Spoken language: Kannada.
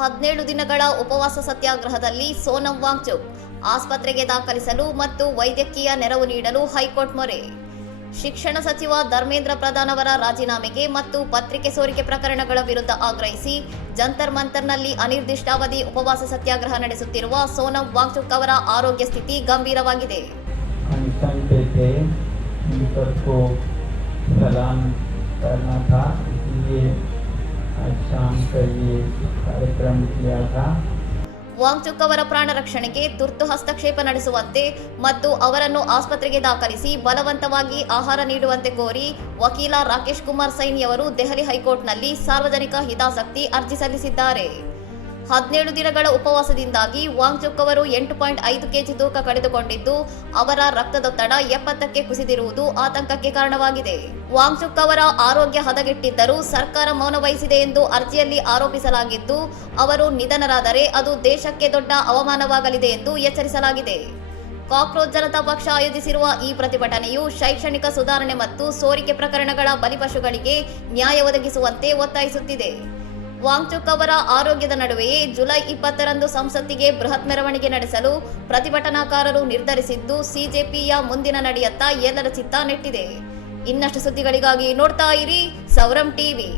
17 ದಿನಗಳ ಉಪವಾಸ ಸತ್ಯಾಗ್ರಹದಲ್ಲಿ ಸೋನಂ ವಾಂಗ್ಚುಕ್ ಆಸ್ಪತ್ರೆಗೆ ದಾಖಲಿಸಲು ಮತ್ತು ವೈದ್ಯಕೀಯ ನೆರವು ನೀಡಲು ಹೈಕೋರ್ಟ್ ಮೊರೆ. ಶಿಕ್ಷಣ ಸಚಿವ ಧರ್ಮೇಂದ್ರ ಪ್ರಧಾನ್ ಅವರ ರಾಜೀನಾಮೆಗೆ ಮತ್ತು ಪತ್ರಿಕೆ ಸೋರಿಕೆ ಪ್ರಕರಣಗಳ ವಿರುದ್ಧ ಆಗ್ರಹಿಸಿ ಜಂತರ್ ಮಂತರ್ನಲ್ಲಿ ಅನಿರ್ದಿಷ್ಟಾವಧಿ ಉಪವಾಸ ಸತ್ಯಾಗ್ರಹ ನಡೆಸುತ್ತಿರುವ ಸೋನಂ ವಾಂಗ್ಚುಕ್ ಅವರ ಆರೋಗ್ಯ ಸ್ಥಿತಿ ಗಂಭೀರವಾಗಿದೆ. ವಾಂಗ್ಚುಕ್ ಅವರ ಪ್ರಾಣ ರಕ್ಷಣೆಗೆ ತುರ್ತು ಹಸ್ತಕ್ಷೇಪ ನಡೆಸುವಂತೆ ಮತ್ತು ಅವರನ್ನು ಆಸ್ಪತ್ರೆಗೆ ದಾಖಲಿಸಿ ಬಲವಂತವಾಗಿ ಆಹಾರ ನೀಡುವಂತೆ ಕೋರಿ ವಕೀಲ ರಾಕೇಶ್ ಕುಮಾರ್ ಸೈನಿ ಅವರು ದೆಹಲಿ ಹೈಕೋರ್ಟ್ನಲ್ಲಿ ಸಾರ್ವಜನಿಕ ಹಿತಾಸಕ್ತಿ ಅರ್ಜಿ ಸಲ್ಲಿಸಿದ್ದಾರೆ. 17 ದಿನಗಳ ಉಪವಾಸದಿಂದಾಗಿ ವಾಂಗ್ಚುಕ್ ಅವರು 8.5 ಕೆಜಿ ತೂಕ ಕಳೆದುಕೊಂಡಿದ್ದು, ಅವರ ರಕ್ತದೊತ್ತಡ 70ಕ್ಕೆ ಕುಸಿದಿರುವುದು ಆತಂಕಕ್ಕೆ ಕಾರಣವಾಗಿದೆ. ವಾಂಗ್ಚುಕ್ ಅವರ ಆರೋಗ್ಯ ಹದಗೆಟ್ಟಿದ್ದರೂ ಸರ್ಕಾರ ಮೌನ ವಹಿಸಿದೆ ಎಂದು ಅರ್ಜಿಯಲ್ಲಿ ಆರೋಪಿಸಲಾಗಿದ್ದು, ಅವರು ನಿಧನರಾದರೆ ಅದು ದೇಶಕ್ಕೆ ದೊಡ್ಡ ಅವಮಾನವಾಗಲಿದೆ ಎಂದು ಎಚ್ಚರಿಸಲಾಗಿದೆ. ಕಾಕ್ರೋಚ್ ಜನತಾ ಪಕ್ಷ ಆಯೋಜಿಸಿರುವ ಈ ಪ್ರತಿಭಟನೆಯು ಶೈಕ್ಷಣಿಕ ಸುಧಾರಣೆ ಮತ್ತು ಸೋರಿಕೆ ಪ್ರಕರಣಗಳ ಬಲಿಪಶುಗಳಿಗೆ ನ್ಯಾಯ ಒದಗಿಸುವಂತೆ ಒತ್ತಾಯಿಸುತ್ತಿದೆ. ವಾಂಗ್ಚುಕ್ ಅವರ ಆರೋಗ್ಯದ ನಡುವೆಯೇ ಜುಲೈ 20ರಂದು ಸಂಸತ್ತಿಗೆ ಬೃಹತ್ ಮೆರವಣಿಗೆ ನಡೆಸಲು ಪ್ರತಿಭಟನಾಕಾರರು ನಿರ್ಧರಿಸಿದ್ದು, ಸಿಜೆಪಿಯ ಮುಂದಿನ ನಡೆಯತ್ತ ಎಲ್ಲರ ಚಿತ್ತ ನೆಟ್ಟಿದೆ. ಇನ್ನಷ್ಟು ಸುದ್ದಿಗಳಿಗಾಗಿ ನೋಡ್ತಾ ಇರಿ ಸೌರಂ ಟಿವಿ.